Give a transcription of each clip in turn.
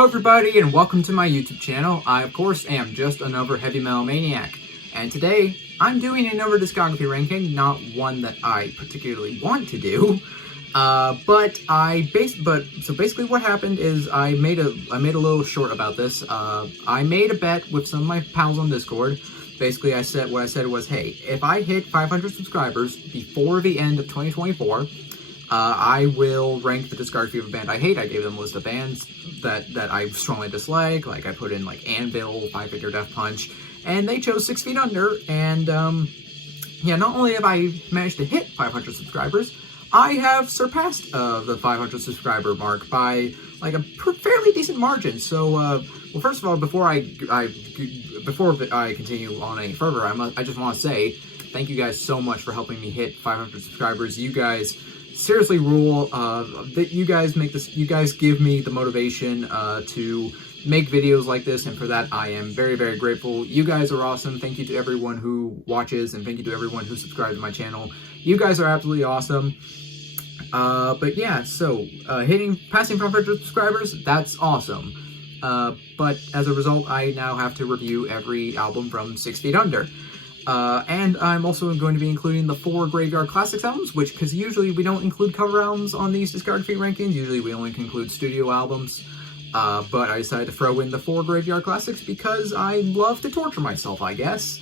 Hello everybody and welcome to my YouTube channel. I of course am just another heavy metal maniac, and today I'm doing another discography ranking, not one that I particularly want to do, so basically what happened is I made a little short about this. I made a bet with some of my pals on Discord. Basically what I said was, hey, if I hit 500 subscribers before the end of 2024, I will rank the discography of a band I hate. I gave them a list of bands that I strongly dislike. Like, I put in, like, Anvil, Five Finger Death Punch, and they chose 6 Feet Under, and, yeah, not only have I managed to hit 500 subscribers, I have surpassed the 500 subscriber mark by, like, a fairly decent margin. So, well, first of all, before I continue on any further, I just want to say thank you guys so much for helping me hit 500 subscribers. You guys seriously rule. That you guys give me the motivation to make videos like this, and for that I am very, very grateful. You guys are awesome. Thank you to everyone who watches, and thank you to everyone who subscribes to my channel. You guys are absolutely awesome. But yeah, so passing 500 subscribers, that's awesome. But as a result, I now have to review every album from 6 Feet Under. And I'm also going to be including the 4 Graveyard Classics albums, because usually we don't include cover albums on these discography rankings. Usually we only include studio albums. But I decided to throw in the 4 Graveyard Classics because I love to torture myself, I guess.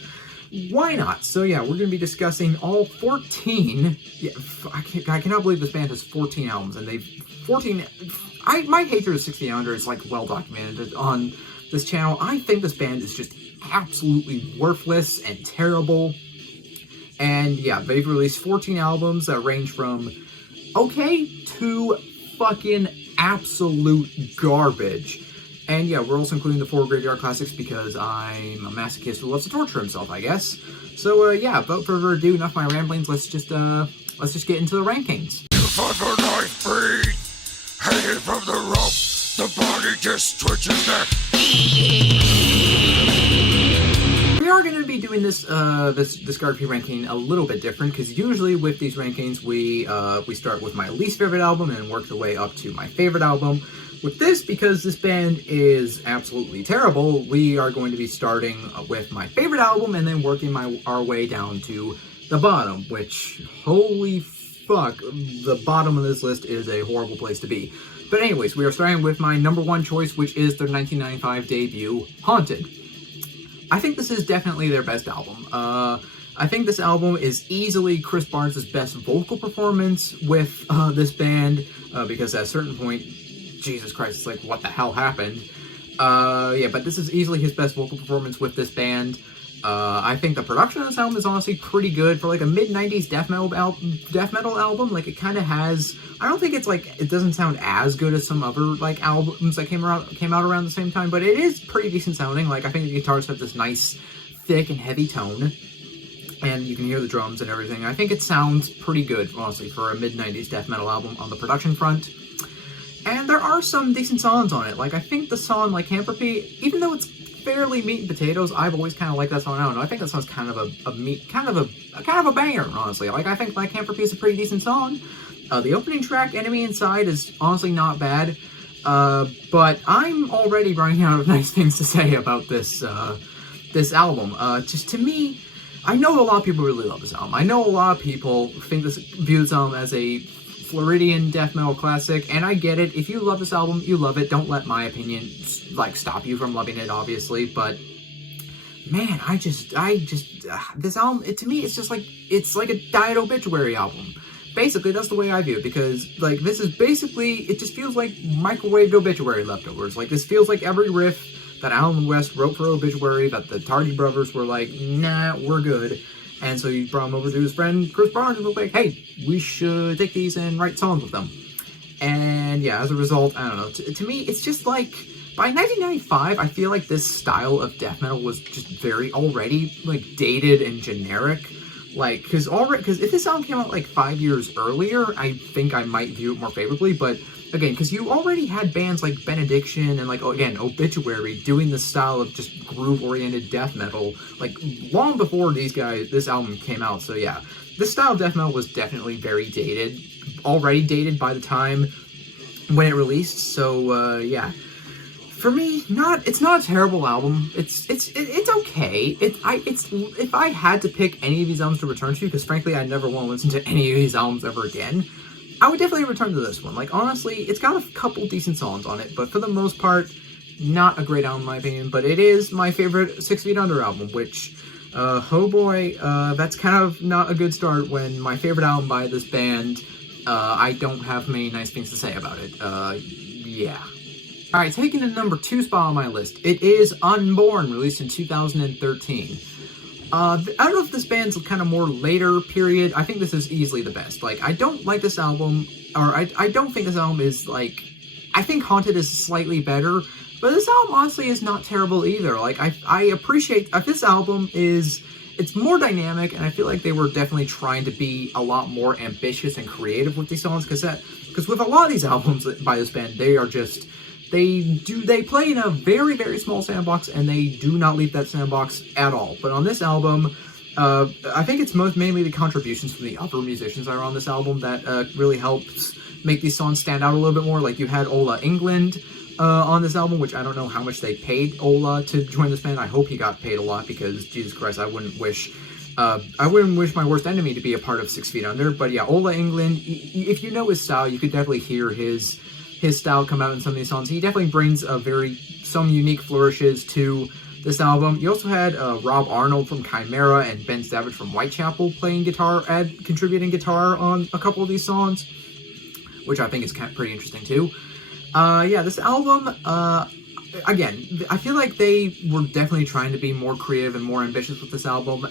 Why not? So yeah, we're going to be discussing all 14. Yeah, I cannot believe this band has 14 albums, and my hatred of 6 Feet Under is, like, well documented on this channel. I think this band is just absolutely worthless and terrible. And yeah, they've released 14 albums that range from okay to fucking absolute garbage. And yeah, we're also including the 4 Graveyard Classics because I'm a masochist who loves to torture himself, I guess. So yeah, without further ado, enough of my ramblings. Let's just get into the rankings. For the knife breed, hanging from the rope, the body just twitches there. We are going to be doing this discography ranking a little bit different, because usually with these rankings we start with my least favorite album and work the way up to my favorite album. With this, because this band is absolutely terrible, we are going to be starting with my favorite album and then working our way down to the bottom, which, holy fuck, the bottom of this list is a horrible place to be. But anyways, we are starting with my number 1 choice, which is their 1995 debut, Haunted. I think this is definitely their best album. I think this album is easily Chris Barnes' best vocal performance with this band, because at a certain point, Jesus Christ, it's like, what the hell happened? Yeah, but this is easily his best vocal performance with this band. I think the production of this album is honestly pretty good for, like, a mid-90s death metal album. Like, it kind of has, I don't think it's, like, it doesn't sound as good as some other, like, albums that came out around the same time, but it is pretty decent sounding. Like, I think the guitars have this nice, thick and heavy tone, and you can hear the drums and everything. I think it sounds pretty good, honestly, for a mid-90s death metal album on the production front. And there are some decent songs on it. Like, I think the song Lycanthropy, even though it's fairly meat and potatoes, I've always kind of liked that song. I don't know, I think that song's kind of a banger, honestly. Like, I think Lycanthropy is a pretty decent song. The opening track, Enemy Inside, is honestly not bad. But I'm already running out of nice things to say about this this album. Just to me, I know a lot of people really love this album. I know a lot of people view this album as a Floridian death metal classic, and I get it. If you love this album, you love it. Don't let my opinion, like, stop you from loving it, obviously. But man, this album, to me, it's just like, it's like a diet obituary album. Basically, that's the way I view it, because, like, this is basically, it just feels like microwaved obituary leftovers. Like, this feels like every riff that Alan West wrote for Obituary, that the Tardy brothers were like, nah, we're good. And so he brought him over to his friend Chris Barnes and was like, hey, we should take these and write songs with them. And yeah, as a result, I don't know, to me, it's just like, by 1995, I feel like this style of death metal was just very already, like, dated and generic. Like, because if this album came out, like, 5 years earlier, I think I might view it more favorably, but again, because you already had bands like Benediction and, like, again, Obituary doing this style of just groove-oriented death metal, like, long before this album came out. So yeah, this style of death metal was definitely very dated, already dated by the time when it released. So yeah, For me, it's not a terrible album. It's okay. If I had to pick any of these albums to return to, because frankly I never want to listen to any of these albums ever again, I would definitely return to this one. Like, honestly, it's got a couple decent songs on it, but for the most part, not a great album in my opinion. But it is my favorite 6 Feet Under album, which, oh boy, that's kind of not a good start when my favorite album by this band, I don't have many nice things to say about it. Yeah. Alright, taking the number 2 spot on my list, it is Unborn, released in 2013. I don't know if this band's kind of more later period. I think this is easily the best. Like, I don't like this album, or I don't think this album is, like, I think Haunted is slightly better, but this album honestly is not terrible either. Like, I appreciate, this album is, it's more dynamic, and I feel like they were definitely trying to be a lot more ambitious and creative with these songs, because with a lot of these albums by this band, they are just, they play in a very, very small sandbox, and they do not leave that sandbox at all. But on this album, I think it's mainly the contributions from the other musicians that are on this album that really helps make these songs stand out a little bit more. Like, you had Ola England on this album, which I don't know how much they paid Ola to join this band. I hope he got paid a lot, because, Jesus Christ, I wouldn't wish my worst enemy to be a part of 6 Feet Under. But yeah, Ola England, if you know his style, you could definitely hear his style come out in some of these songs. He definitely brings some unique flourishes to this album. You also had Rob Arnold from Chimera and Ben Savage from Whitechapel playing guitar, contributing guitar on a couple of these songs, which I think is kind of pretty interesting too. Yeah, this album, again, I feel like they were definitely trying to be more creative and more ambitious with this album.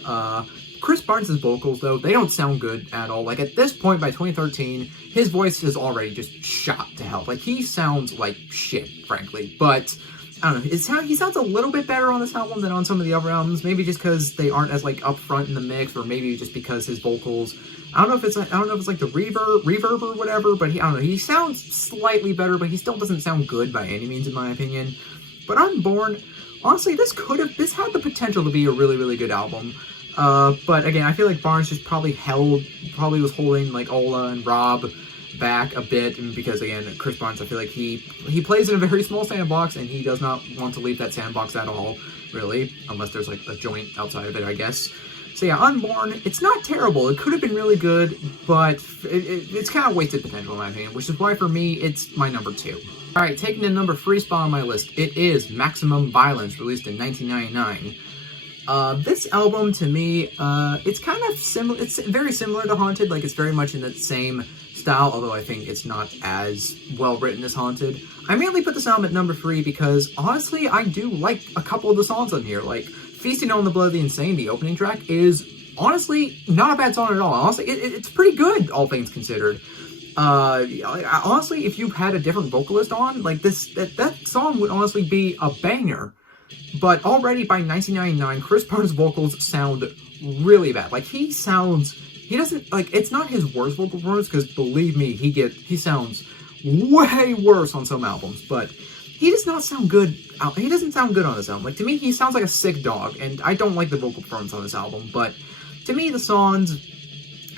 Chris Barnes' vocals, though, they don't sound good at all. Like, at this point, by 2013, his voice is already just shot to hell. Like, he sounds like shit, frankly. But, I don't know, he sounds a little bit better on this album than on some of the other albums. Maybe just because they aren't as, like, up front in the mix, or maybe just because his vocals, I don't know if it's like the reverb or whatever, but I don't know, he sounds slightly better, but he still doesn't sound good by any means, in my opinion. But Unborn, honestly, this had the potential to be a really, really good album. But again, I feel like Barnes just probably was holding, like, Ola and Rob back a bit, and because, again, Chris Barnes, I feel like he plays in a very small sandbox, and he does not want to leave that sandbox at all, really, unless there's, like, a joint outside of it, I guess. So yeah, Unborn, it's not terrible. It could have been really good, but it's kind of wasted potential, in my opinion, which is why, for me, it's my number 2. Alright, taking the number 3 spot on my list, it is Maximum Violence, released in 1999. This album, to me, it's kind of similar, it's very similar to Haunted, like, it's very much in the same style, although I think it's not as well written as Haunted. I mainly put this album at number 3 because, honestly, I do like a couple of the songs on here. Like, Feasting on the Blood of the Insane, the opening track, is, honestly, not a bad song at all. Honestly, it's pretty good, all things considered. Honestly, if you had a different vocalist on, like, that song would honestly be a banger. But already by 1999, Chris Barnes' vocals sound really bad. Like, he doesn't, like, it's not his worst vocal performance, because believe me, he sounds way worse on some albums, but he does not sound good. He doesn't sound good on this album. Like, to me, he sounds like a sick dog, and I don't like the vocal performance on this album, but to me, the songs,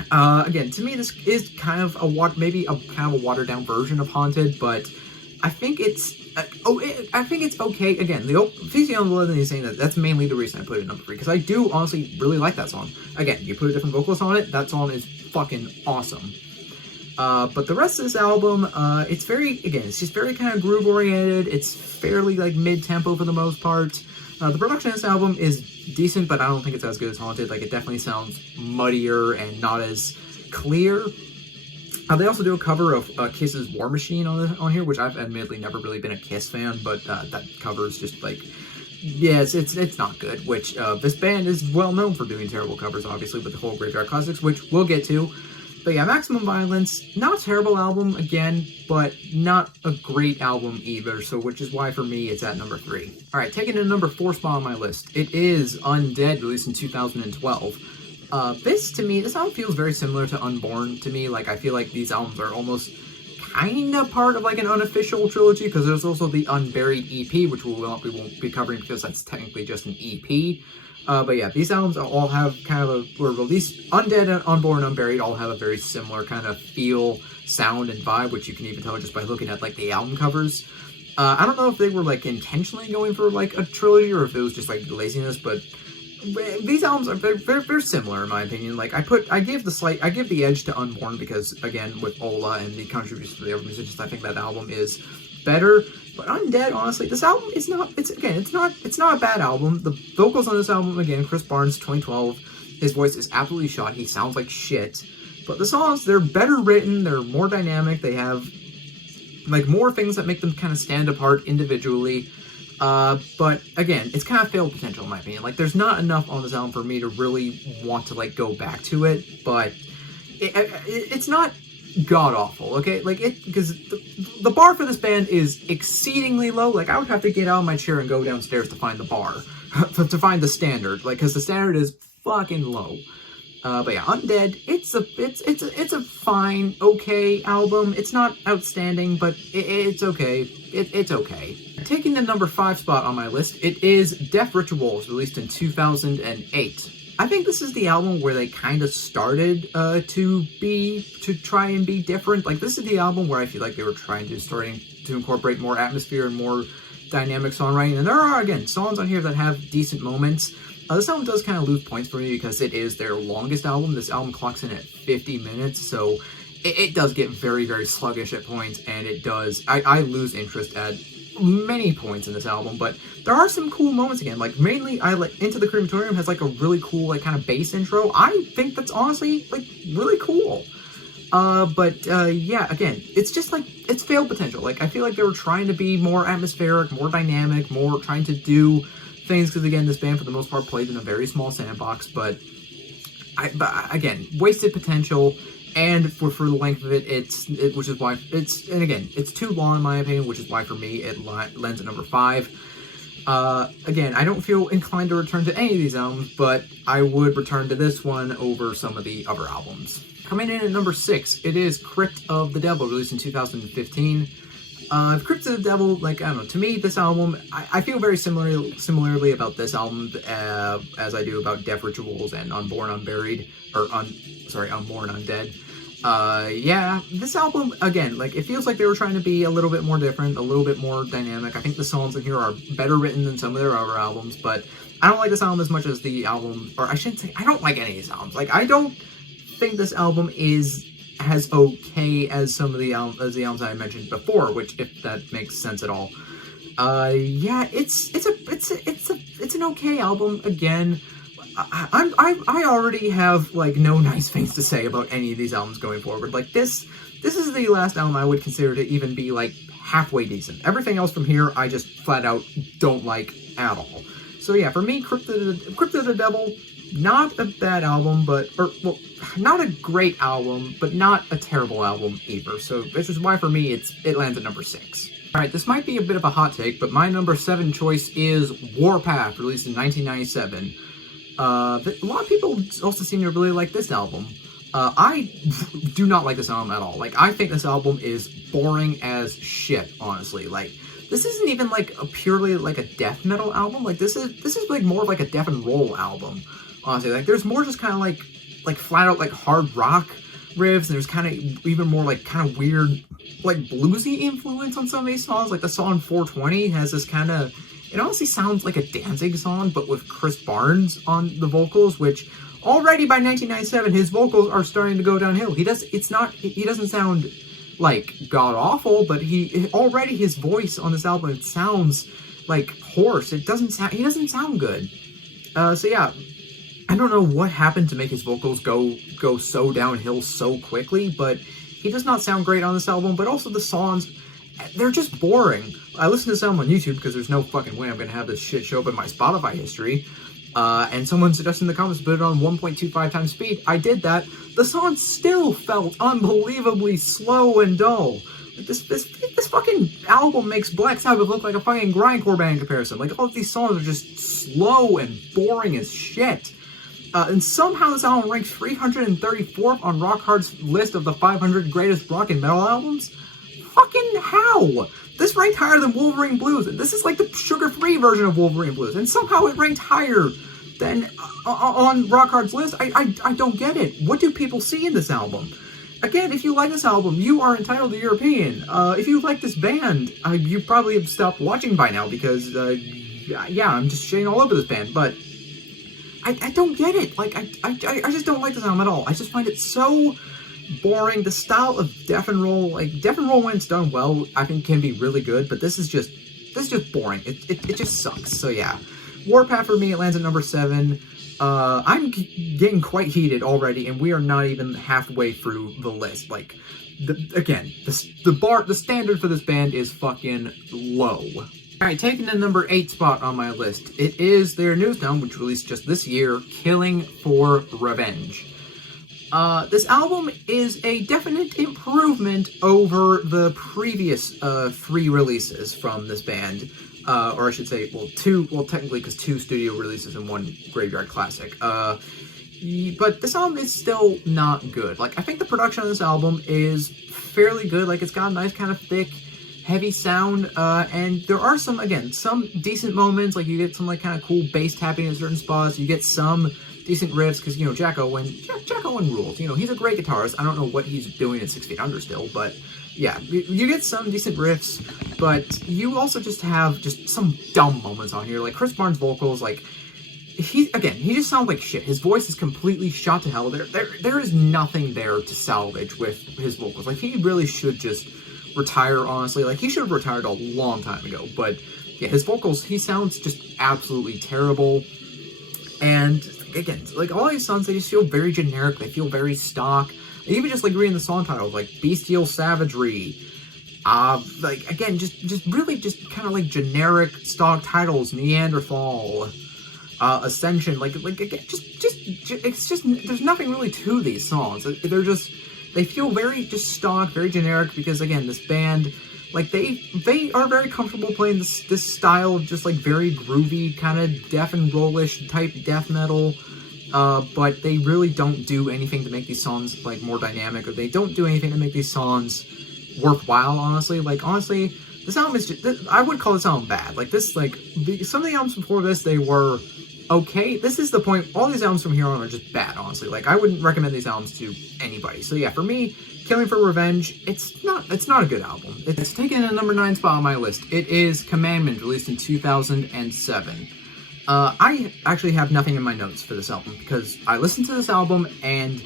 again, to me, this is kind of a watered down version of Haunted, but I think it's, I think it's okay. Again, Feasting on the Blood of the Insane, that's mainly the reason I put it at number 3, because I do honestly really like that song. Again, you put a different vocalist on it, that song is fucking awesome. But the rest of this album, it's just very kind of groove-oriented. It's fairly, like, mid-tempo for the most part. The production of this album is decent, but I don't think it's as good as Haunted. Like, it definitely sounds muddier and not as clear. They also do a cover of Kiss's War Machine on here, which I've admittedly never really been a Kiss fan, but that cover is just, like, yes, it's not good, which this band is well known for doing terrible covers, obviously, with the whole Graveyard Classics, which we'll get to. But yeah, Maximum Violence, not a terrible album, again, but not a great album either, so which is why, for me, it's at number 3. Alright, taking the number 4 spot on my list, it is Undead, released in 2012. This album feels very similar to Unborn to me. Like, I feel like these albums are almost kind of part of, like, an unofficial trilogy, because there's also the Unburied EP, which we won't be covering because that's technically just an EP. But yeah, these albums all have kind of were released, Undead and Unborn and Unburied all have a very similar kind of feel, sound, and vibe, which you can even tell just by looking at, like, the album covers. I don't know if they were like intentionally going for like a trilogy or if it was just like laziness, but these albums are very similar in my opinion. Like I give the edge to Unborn because again with Ola and the contributions to the other musicians, I think that album is better. But Undead, honestly, this album is not. It's not a bad album. The vocals on this album, again, Chris Barnes, 2012. His voice is absolutely shot. He sounds like shit. But the songs, they're better written. They're more dynamic. They have like more things that make them kind of stand apart individually. But again, it's kind of failed potential in my opinion. Like there's not enough on this album for me to really want to like go back to it. But it's not god awful, okay? Like because the bar for this band is exceedingly low. Like I would have to get out of my chair and go downstairs to find the bar, to find the standard. Like because the standard is fucking low. But yeah, Undead, it's a fine, okay album. It's not outstanding, but it's okay. It's okay. Taking the number 5 spot on my list, it is Death Rituals, released in 2008. I think this is the album where they kind of started to try and be different. Like this is the album where I feel like they were starting to incorporate more atmosphere and more dynamic songwriting. And there are, again, songs on here that have decent moments. This album does kind of lose points for me because it is their longest album. This album clocks in at 50 minutes, so it does get very, very sluggish at points, and it does... I lose interest at many points in this album, but there are some cool moments again. Like, mainly, I like Into the Crematorium has, like, a really cool, like, kind of bass intro. I think that's honestly, like, really cool. Yeah, again, it's just, like, it's failed potential. Like, I feel like they were trying to be more atmospheric, more dynamic, more trying to do things, because again, this band for the most part played in a very small sandbox, but again, wasted potential, and for the length of it, which is why and again, it's too long in my opinion, which is why for me it lands at number 5. Again, I don't feel inclined to return to any of these albums, but I would return to this one over some of the other albums. Coming in at number 6, it is Crypt of the Devil, released in 2015. Crypt of the Devil, like, I don't know, to me, this album, I feel very similarly about this album as I do about Death Rituals and Unborn, Unburied, Unborn, Undead. Yeah, this album, again, like, it feels like they were trying to be a little bit more different, a little bit more dynamic. I think the songs in here are better written than some of their other albums, but I don't like this album as much as the album, or I shouldn't say, I don't like any of these albums. Like, I don't think this album is as okay as some of the albums I mentioned before, which, if that makes sense at all. Yeah, it's an okay album. Again, I already have like no nice things to say about any of these albums going forward. Like this is the last album I would consider to even be like halfway decent. Everything else from here I just flat out don't like at all. So yeah, for me, Crypt of the Devil, not a bad album, not a great album, but not a terrible album either. So this is why for me it lands at number 6. Alright, this might be a bit of a hot take, but my number 7 choice is Warpath, released in 1997. A lot of people also seem to really like this album. I do not like this album at all. Like, I think this album is boring as shit, honestly. Like, this isn't even like a purely like a death metal album. Like, this is like more like a death and roll album. Honestly, like there's more just kind of like flat out like hard rock riffs, and there's kind of even more like kind of weird like bluesy influence on some of these songs. Like the song 420 has this kind of, it honestly sounds like a Danzig song, but with Chris Barnes on the vocals, which already by 1997 his vocals are starting to go downhill. He doesn't sound like god awful, but already his voice on this album, it sounds like hoarse. He doesn't sound good. So yeah, I don't know what happened to make his vocals go so downhill so quickly, but he does not sound great on this album. But also the songs, they're just boring. I listened to this album on YouTube because there's no fucking way I'm going to have this shit show up in my Spotify history. And someone suggested in the comments to put it on 1.25 times speed. I did that. The song still felt unbelievably slow and dull. Like this fucking album makes Black Sabbath look like a fucking grindcore band in comparison. Like, all of these songs are just slow and boring as shit. And somehow this album ranks 334th on Rock Hard's list of the 500 greatest rock and metal albums? Fucking how? This ranked higher than Wolverine Blues, and this is like the sugar-free version of Wolverine Blues, and somehow it ranked higher than on Rock Hard's list. I don't get it. What do people see in this album? again, if you like this album, you are entitled to your opinion. If you like this band, you probably have stopped watching by now because, yeah, I'm just shitting all over this band, but I don't get it. Like, I just don't like this album at all. I just find it so boring. The style of death and roll, like, death and roll when it's done well, I think can be really good, but this is just boring. It just sucks. So yeah, Warpath for me, it lands at number 7. I'm getting quite heated already, and we are not even halfway through the list. Like, the standard for this band is fucking low. Alright, taking the number 8 spot on my list, it is their newest album, which released just this year, Killing for Revenge. This album is a definite improvement over the previous 3 releases from this band. Or I should say, well, 2, well, technically, because 2 studio releases and 1 graveyard classic. But this album is still not good. Like, I think the production on this album is fairly good. Like, it's got a nice kind of thick, heavy sound, and there are some decent moments. Like, you get some, like, kind of cool bass tapping in certain spots. You get some decent riffs, because, you know, Jack Owen rules. You know, he's a great guitarist. I don't know what he's doing at 6 Feet Under still, but yeah, you get some decent riffs, but you also just have some dumb moments on here. Like, Chris Barnes' vocals, like, he just sounds like shit. His voice is completely shot to hell. There is nothing there to salvage with his vocals. Like, he really should just retire, honestly. Like, he should have retired a long time ago, but yeah, his vocals, he sounds just absolutely terrible. And again, like, all these songs, they just feel very generic. They feel very stock. Even just, like, reading the song titles, like Bestial Savagery, like, again, just really just kind of, like, generic stock titles, Neanderthal, Ascension, like, again, it's just, there's nothing really to these songs. They feel very just stock, very generic, because, again, this band, like, they are very comfortable playing this style of just, like, very groovy, kind of death and rollish type death metal, but they really don't do anything to make these songs, like, more dynamic, or they don't do anything to make these songs worthwhile, honestly. Like, honestly, this album is just, I would call this album bad. Like, this, like, some of the albums before this, they were okay. This is the point, all these albums from here on are just bad, honestly. Like, I wouldn't recommend these albums to anybody. So yeah, for me, Killing for Revenge, it's not a good album. It's taken a number 9 spot on my list. It is Commandment, released in 2007. I actually have nothing in my notes for this album, because I listened to this album, and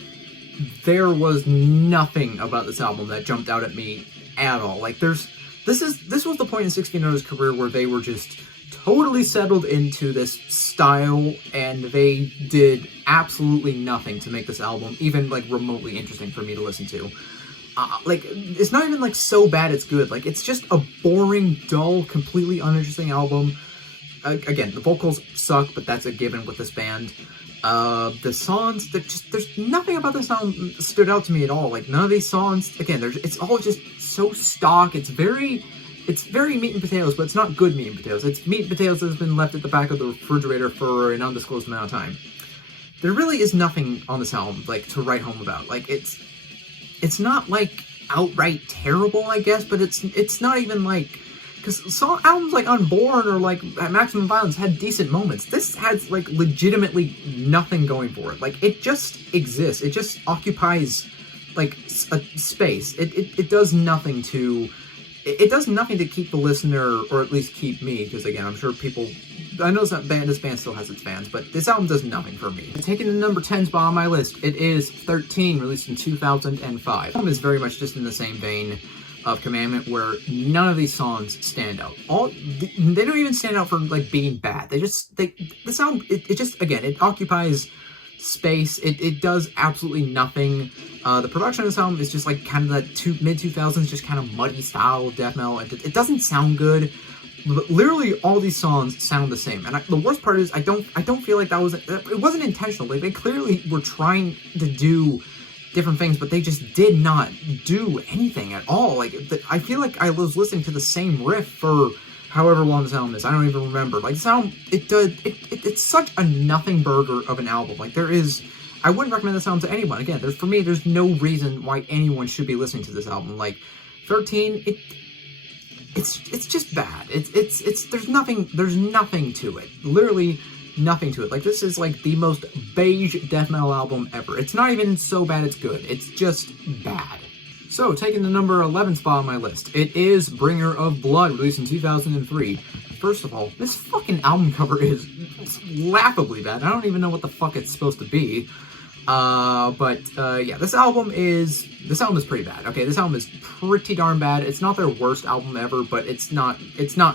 there was nothing about this album that jumped out at me at all. Like, this was the point in 6 Feet Under's career where they were just totally settled into this style, and they did absolutely nothing to make this album even, like, remotely interesting for me to listen to. Like, it's not even, like, so bad it's good. Like, it's just a boring, dull, completely uninteresting album. Again, the vocals suck, but that's a given with this band. The songs, there's nothing about this album stood out to me at all. Like, none of these songs, again, it's all just so stock. It's very meat and potatoes, but it's not good meat and potatoes. It's meat and potatoes that's been left at the back of the refrigerator for an undisclosed amount of time. There really is nothing on this album, like, to write home about. Like, it's not, like, outright terrible, I guess, but it's not even, like, because albums like Unborn or, like, Maximum Violence had decent moments. This has, like, legitimately nothing going for it. Like, it just exists. It just occupies, like, a space. It does nothing to... It does nothing to keep the listener, or at least keep me, because, again, I'm sure people... I know this band still has its fans, but this album does nothing for me. Taking the number 10 spot on my list, it is 13, released in 2005. The album is very much just in the same vein of Commandment, where none of these songs stand out. They don't even stand out for, like, being bad. This album, it just, again, it occupies space. It does absolutely nothing. The production of this album is just, like, kind of that mid-2000s, just kind of muddy style of death metal. It doesn't sound good. Literally, all these songs sound the same. And the worst part is, I don't feel like it wasn't intentional. Like, they clearly were trying to do different things, but they just did not do anything at all. Like, I feel like I was listening to the same riff for however long this album is. I don't even remember. Like, this album, it's such a nothing burger of an album. Like, I wouldn't recommend this album to anyone. Again, for me, there's no reason why anyone should be listening to this album. Like, 13, it's just bad. There's nothing to it. Literally, nothing to it. Like, this is like the most beige death metal album ever. It's not even so bad it's good. It's just bad. So, taking the number 11 spot on my list, it is Bringer of Blood, released in 2003. First of all, this fucking album cover is laughably bad. I don't even know what the fuck it's supposed to be. Yeah, this album is pretty bad. Okay, this album is pretty darn bad. It's not their worst album ever, but it's not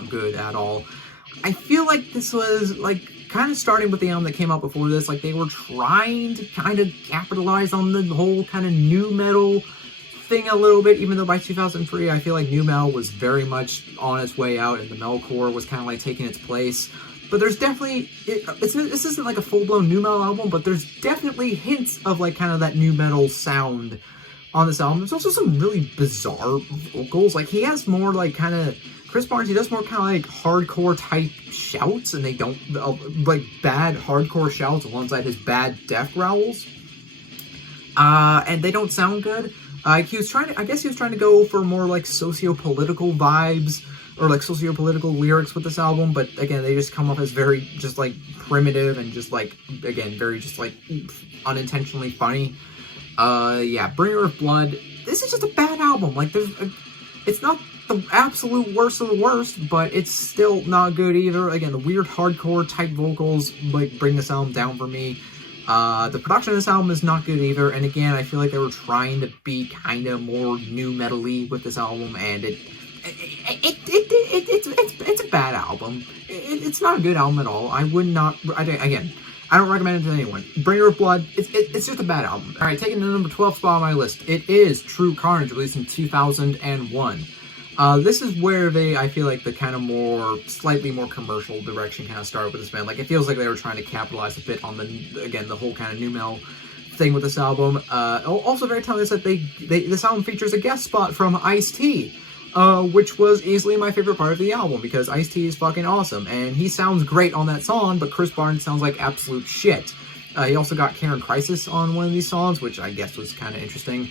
good at all. I feel like this was, like, kind of starting with the album that came out before this. Like, they were trying to kind of capitalize on the whole kind of nu metal thing a little bit, even though by 2003, I feel like nu metal was very much on its way out, and the metalcore was kind of, like, taking its place. But there's definitely, this isn't like a full-blown nu metal album, but there's definitely hints of, like, kind of that nu metal sound on this album. There's also some really bizarre vocals. Like, he has more, like, kind of, Chris Barnes, he does more kind of, like, hardcore type shouts, and they don't, like, bad hardcore shouts alongside his bad death growls. And they don't sound good. I guess he was trying to go for more, like, socio-political vibes, or like socio-political lyrics with this album, but again, they just come off as very just like primitive and just like, again, very just like unintentionally funny. Yeah, Bringer of Blood, this is just a bad album. Like, it's not the absolute worst of the worst, but it's still not good either. Again, the weird hardcore type vocals like bring this album down for me. The production of this album is not good either, and again, I feel like they were trying to be kind of more nu metal-y with this album, and it's a bad album. It's not a good album at all. I don't recommend it to anyone. Bringer of Blood, it's just a bad album. Alright, taking the number 12 spot on my list, it is True Carnage, released in 2001. This is where I feel like the kind of slightly more commercial direction kind of started with this band. Like, it feels like they were trying to capitalize a bit on the whole kind of nu metal thing with this album. Also very telling is that this album features a guest spot from Ice-T. Which was easily my favorite part of the album, because Ice-T is fucking awesome, and he sounds great on that song, but Chris Barnes sounds like absolute shit. He also got Karen Crisis on one of these songs, which I guess was kind of interesting.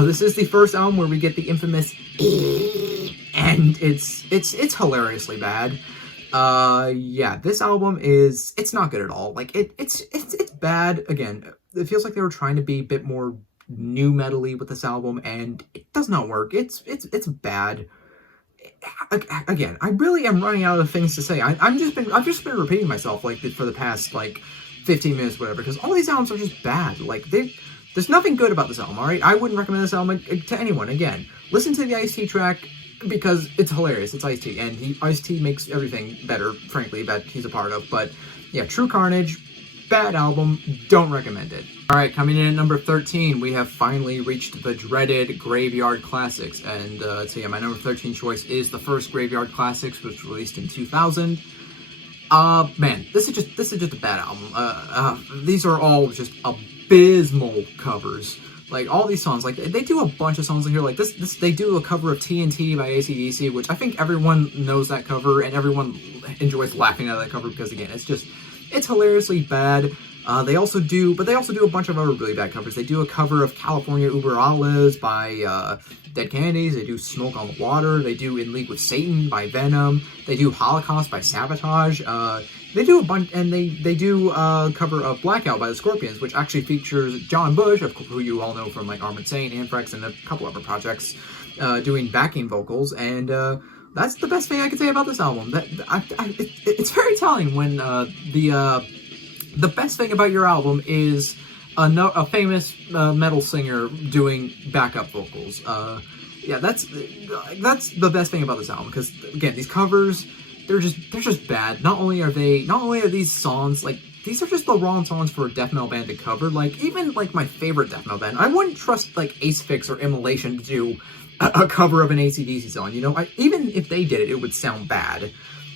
This is the first album where we get the infamous and it's hilariously bad. Yeah, this album it's not good at all. Like, it's bad. Again, it feels like they were trying to be a bit more nu metal-y with this album, and it does not work. It's bad. Again, I really am running out of things to say. I've just been repeating myself like for the past like 15 minutes, whatever, because all these albums are just bad. Like, there's nothing good about this album. All right, I wouldn't recommend this album to anyone. Again, listen to the Ice-T track because it's hilarious. It's Ice-T, and Ice-T makes everything better, frankly, that he's a part of. But yeah, True Carnage, bad album, don't recommend it. Alright, coming in at number 13, we have finally reached the dreaded Graveyard Classics, and so yeah, my number 13 choice is the first Graveyard Classics, which was released in 2000. Man, this is just a bad album. These are all just abysmal covers. Like, all these songs, like, they do a bunch of songs in here, like they do a cover of TNT by AC/DC, which I think everyone knows that cover, and everyone enjoys laughing at that cover, because again, it's hilariously bad. They also do a bunch of other really bad covers. They do a cover of California Uber Alles by Dead Kennedys. They do Smoke on the Water. They do In League with Satan by Venom. They do Holocaust by Sabotage. They do a bunch, and they do a cover of Blackout by the Scorpions, which actually features John Bush, who you all know from like Armored Saint, Anthrax, and a couple other projects, doing backing vocals. And that's the best thing I can say about this album. It's very telling when the best thing about your album is a famous metal singer doing backup vocals. Yeah, that's the best thing about this album, because again, these covers, they're just bad. Not only are these songs, like, these are just the wrong songs for a death metal band to cover. Like, even like my favorite death metal band, I wouldn't trust like Asphyx or Immolation to do a cover of an AC/DC song. You know, even if they did it, it would sound bad.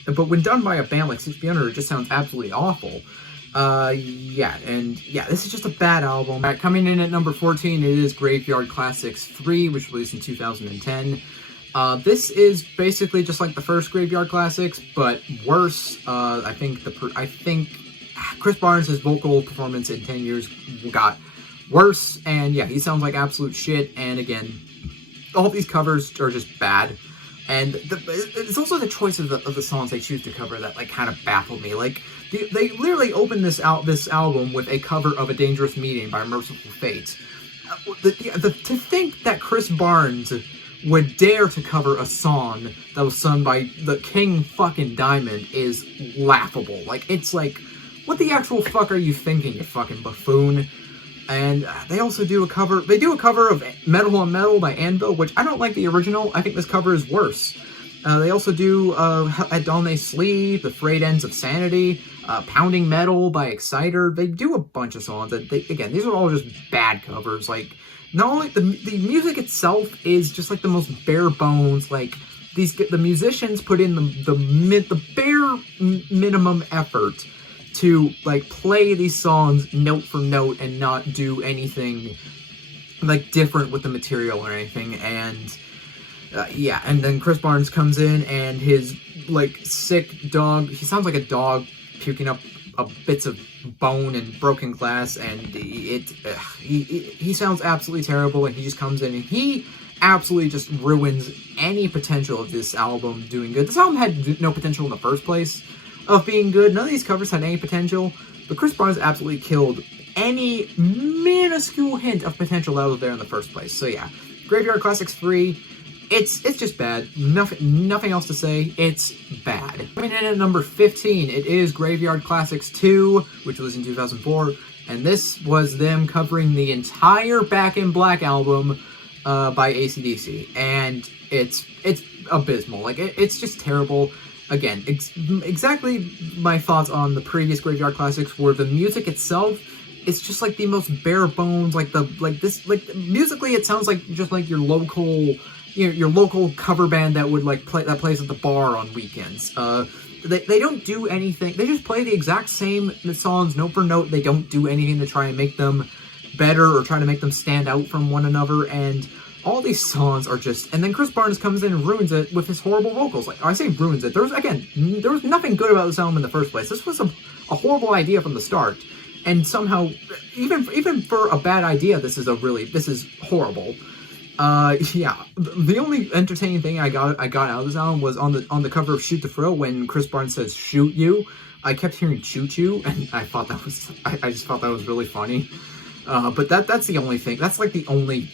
But when done by a band like 600, it just sounds absolutely awful. Yeah, this is just a bad album. All right, coming in at number 14, it is Graveyard Classics 3, which was released in 2010. This is basically just like the first Graveyard Classics, but worse. I think Chris Barnes' vocal performance in 10 years got worse, and yeah, he sounds like absolute shit, and again, all these covers are just bad. And it's also the choice of the songs they choose to cover that like kind of baffled me. Like they literally opened this album with a cover of "A Dangerous Meeting" by Merciful Fate. To think that Chris Barnes would dare to cover a song that was sung by the King fucking Diamond is laughable. Like, it's like, what the actual fuck are you thinking, you fucking buffoon? And they also do a cover, of Metal on Metal by Anvil, which I don't like the original. I think this cover is worse. They also do At Dawn They Sleep, The Frayed Ends of Sanity, Pounding Metal by Exciter. They do a bunch of songs that, again, these are all just bad covers. Like, not only, the music itself is just like the most bare bones, like, the musicians put in the bare minimum effort to like play these songs note for note and not do anything like different with the material or anything. And yeah, and then Chris Barnes comes in and his like sick dog, he sounds like a dog puking up bits of bone and broken glass, and he sounds absolutely terrible, and he just comes in and he absolutely just ruins any potential of this album doing good. This album had no potential in the first place of being good. None of these covers had any potential, but Chris Barnes absolutely killed any minuscule hint of potential that was there in the first place. So yeah, Graveyard Classics 3, it's just bad. Nothing else to say. It's bad. Coming in at number 15, it is Graveyard Classics 2, which was in 2004, and this was them covering the entire Back in Black album by AC/DC, and it's abysmal. Like, it's just terrible. Again, exactly my thoughts on the previous Graveyard Classics, where the music itself is just like the most bare bones, musically it sounds like just like your local cover band that would like plays at the bar on weekends. They don't do anything. They just play the exact same songs note for note. They don't do anything to try and make them better or try to make them stand out from one another, and all these songs are just... And then Chris Barnes comes in and ruins it with his horrible vocals. Like, I say ruins it. There was nothing good about this album in the first place. This was a horrible idea from the start. And somehow, even for a bad idea, this is horrible. Yeah. The only entertaining thing I got out of this album was on the cover of Shoot the Thrill when Chris Barnes says, "Shoot you." I kept hearing "shoot you," and I thought that was... I just thought that was really funny. But that's the only thing. That's like the only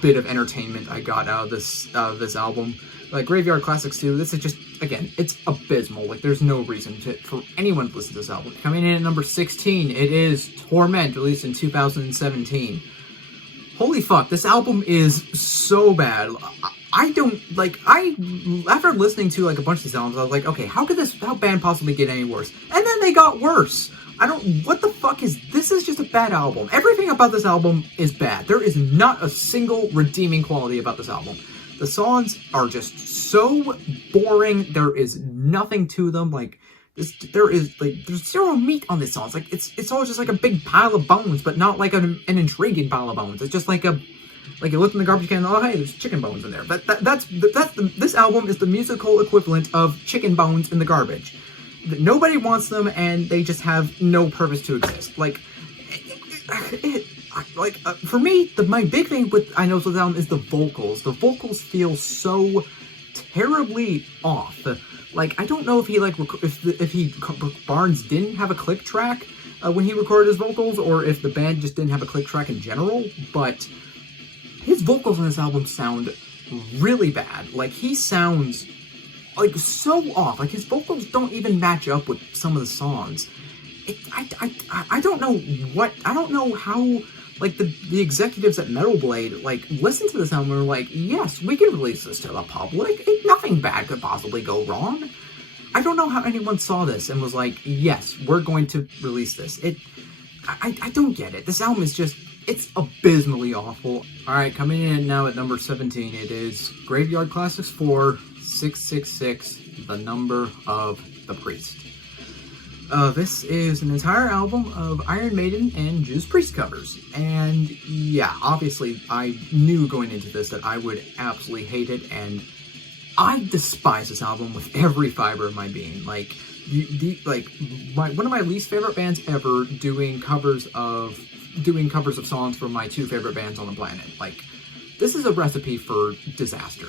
bit of entertainment I got out of this album. Like Graveyard Classics 2, this is just, again, it's abysmal. Like, there's no reason for anyone to listen to this album. Coming in at number 16, it is Torment, released in 2017. Holy fuck, this album is so bad. After listening to like a bunch of these albums, I was like, okay, how band possibly get any worse? And then they got worse. What the fuck this is just a bad album. Everything about this album is bad. There is not a single redeeming quality about this album. The songs are just so boring. There is nothing to them. Like, there's zero meat on this song. It's like, it's all just like a big pile of bones, but not like an intriguing pile of bones. It's just like you look in the garbage can and, oh hey, there's chicken bones in there. But this album is the musical equivalent of chicken bones in the garbage. Nobody wants them, and they just have no purpose to exist. For me, my big thing with this album is the vocals. The vocals feel so terribly off. Like, I don't know if Barnes didn't have a click track when he recorded his vocals, or if the band just didn't have a click track in general, but his vocals on this album sound really bad. Like, he sounds like so off. Like, his vocals don't even match up with some of the songs. I don't know how, like, the executives at Metal Blade, like, listened to this album and were like, yes, we can release this to the public. Nothing bad could possibly go wrong. I don't know how anyone saw this and was like, yes, we're going to release this. I don't get it. This album is just, it's abysmally awful. Alright, coming in now at number 17, it is Graveyard Classics 4, 666, The Number of the Priest. This is an entire album of Iron Maiden and Judas Priest covers. And yeah, obviously I knew going into this that I would absolutely hate it, and I despise this album with every fiber of my being. Like, one of my least favorite bands ever doing covers of songs from my two favorite bands on the planet. Like, this is a recipe for disaster.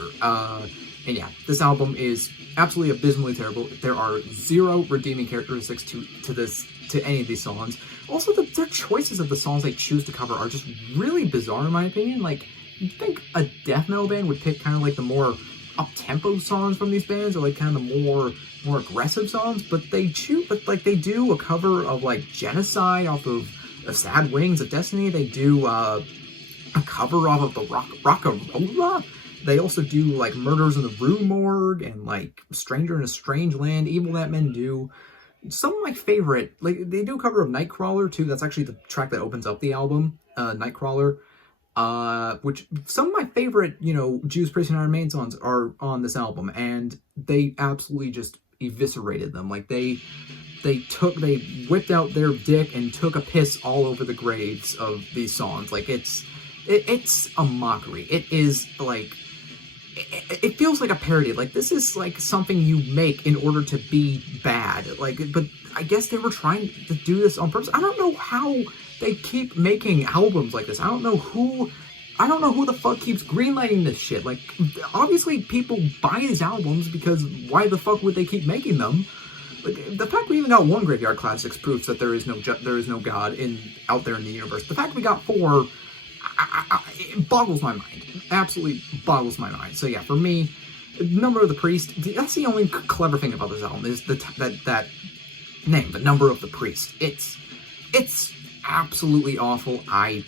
And yeah, this album is absolutely abysmally terrible. There are zero redeeming characteristics to any of these songs. Also, their choices of the songs they choose to cover are just really bizarre in my opinion. Like, you'd think a death metal band would pick kind of like the more up-tempo songs from these bands, or like kind of the more aggressive songs, but they do a cover of like Genocide off of Sad Wings of Destiny. They do a cover off of the Rockarola. They also do like Murders in the Rue Morgue and like Stranger in a Strange Land. Evil That Men Do. Some of my favorite, like, they do a cover of Nightcrawler too. That's actually the track that opens up the album, Nightcrawler. Which some of my favorite, Judas Priest and Iron Maiden songs are on this album, and they absolutely just eviscerated them. Like they whipped out their dick and took a piss all over the graves of these songs. Like it's a mockery. It is like, it feels like a parody. Like, this is like something you make in order to be bad. Like, but I guess they were trying to do this on purpose. I don't know how they keep making albums like this. I don't know who the fuck keeps greenlighting this shit. Like, obviously people buy these albums because why the fuck would they keep making them? Like, the fact we even got 1 Graveyard Classics proves that there is no God out there in the universe. The fact we got 4, it boggles my mind. Absolutely boggles my mind. So yeah, for me, Number of the Priest, that's the only clever thing about this album, is that name, the Number of the Priest. It's absolutely awful. I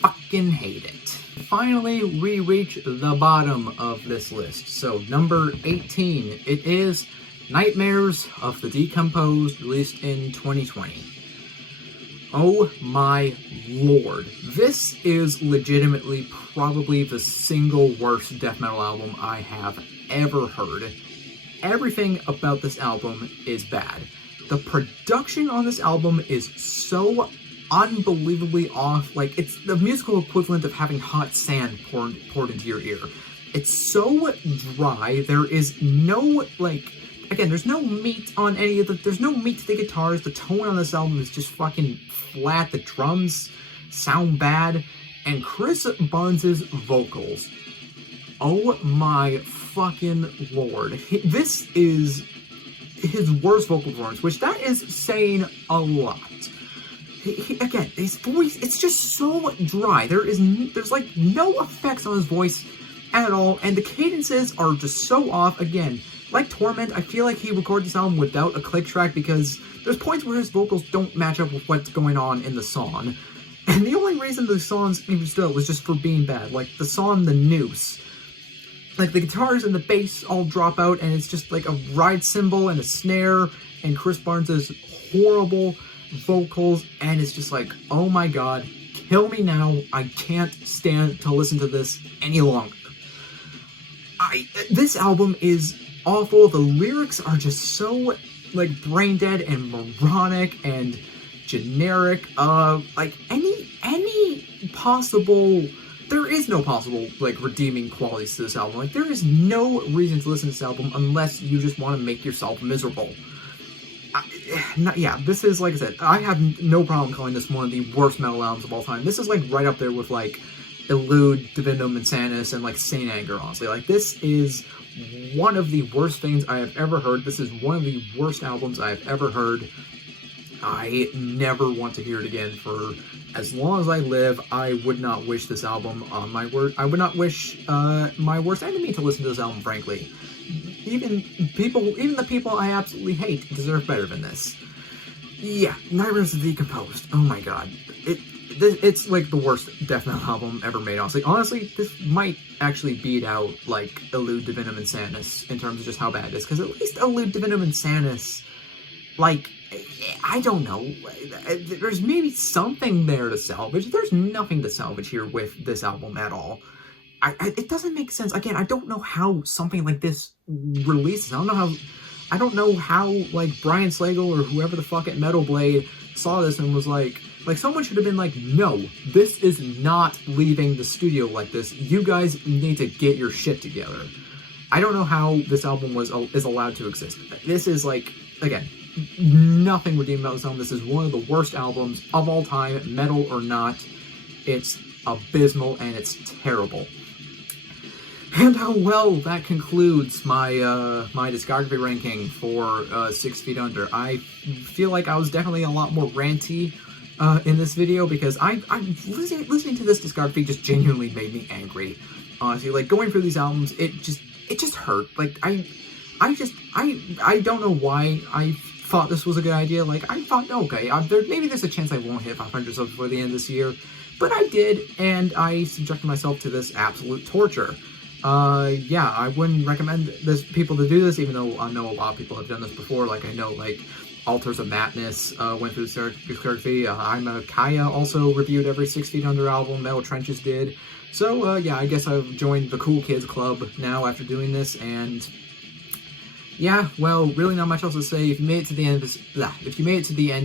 fucking hate it. Finally, we reach the bottom of this list. So number 18, it is Nightmares of the Decomposed, released in 2020. Oh my lord. This is legitimately probably the single worst death metal album I have ever heard. Everything about this album is bad. The production on this album is so unbelievably off. Like, it's the musical equivalent of having hot sand poured into your ear. It's so dry. There is no, like, again, there's no meat on any of there's no meat to the guitars. The tone on this album is just fucking flat. The drums sound bad. And Chris Barnes' vocals, oh my fucking lord. This is his worst vocal performance, which that is saying a lot. Again, his voice, it's just so dry. There's like no effects on his voice at all, and the cadences are just so off. Again, like Torment, I feel like he recorded this album without a click track because there's points where his vocals don't match up with what's going on in the song. And the only reason the songs even stood was just for being bad. Like the song The Noose. Like the guitars and the bass all drop out, and it's just like a ride cymbal and a snare, and Chris Barnes' horrible vocals, and it's just like, oh my god, kill me now. I can't stand to listen to this any longer. This album is awful. The lyrics are just so like brain dead and moronic and generic. Like any possible, there is no possible like redeeming qualities to this album. Like, there is no reason to listen to this album unless you just want to make yourself miserable. This is, like I said, I have no problem calling this one of the worst metal albums of all time. This is like right up there with like Elude, Divinum Insanus, and like Saint Anger, honestly. Like, this is one of the worst things I have ever heard. This is one of the worst albums I have ever heard. I never want to hear it again for as long as I live. I would not wish this album on my word. I would not wish my worst enemy to listen to this album, frankly. Even the people I absolutely hate deserve better than this. Yeah, Nightmares of the Decomposed. Oh my god. It's like the worst death metal album ever made, honestly. Honestly, this might actually beat out, like, Elude, Divinum Insanus in terms of just how bad it is. Because at least Elude, Divinum Insanus, like, I don't know. There's maybe something there to salvage. There's nothing to salvage here with this album at all. It doesn't make sense. Again, I don't know how something like this releases. I don't know how like Brian Slagle or whoever the fuck at Metal Blade saw this and was like someone should have been like, no, this is not leaving the studio like this. You guys need to get your shit together. I don't know how this album is allowed to exist. This is like, again, nothing redeemed about this album. This is one of the worst albums of all time, metal or not. It's abysmal and it's terrible. And well, that concludes my my discography ranking for 6 Feet Under. I feel like I was definitely a lot more ranty in this video because I'm listening to this discography just genuinely made me angry. Honestly, like going through these albums, it just hurt. Like I don't know why I thought this was a good idea. Like I thought, okay, maybe there's a chance I won't hit 500 subs before the end of this year, but I did, and I subjected myself to this absolute torture. Yeah, I wouldn't recommend people to do this, even though I know a lot of people have done this before. Like, I know, like, Altars of Madness, went through the discography. I'm a Kaya also reviewed every 6 Feet Under album. Metal Trenches did. So, yeah, I guess I've joined the cool kids club now after doing this, and yeah, well, really not much else to say. If you made it to the end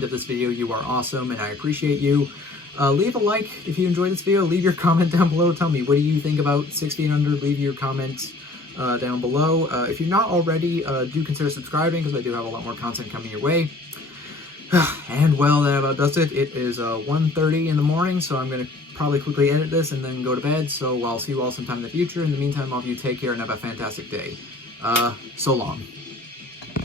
of this, video, you are awesome, and I appreciate you. Leave a like if you enjoyed this video. Leave your comment down below. Tell me, what do you think about 6 Feet Under? Leave your comments down below. If you're not already, do consider subscribing, because I do have a lot more content coming your way. And well, that about does it. It is 1:30 in the morning, so I'm going to probably quickly edit this and then go to bed. So I'll see you all sometime in the future. In the meantime, all of you take care and have a fantastic day. So long.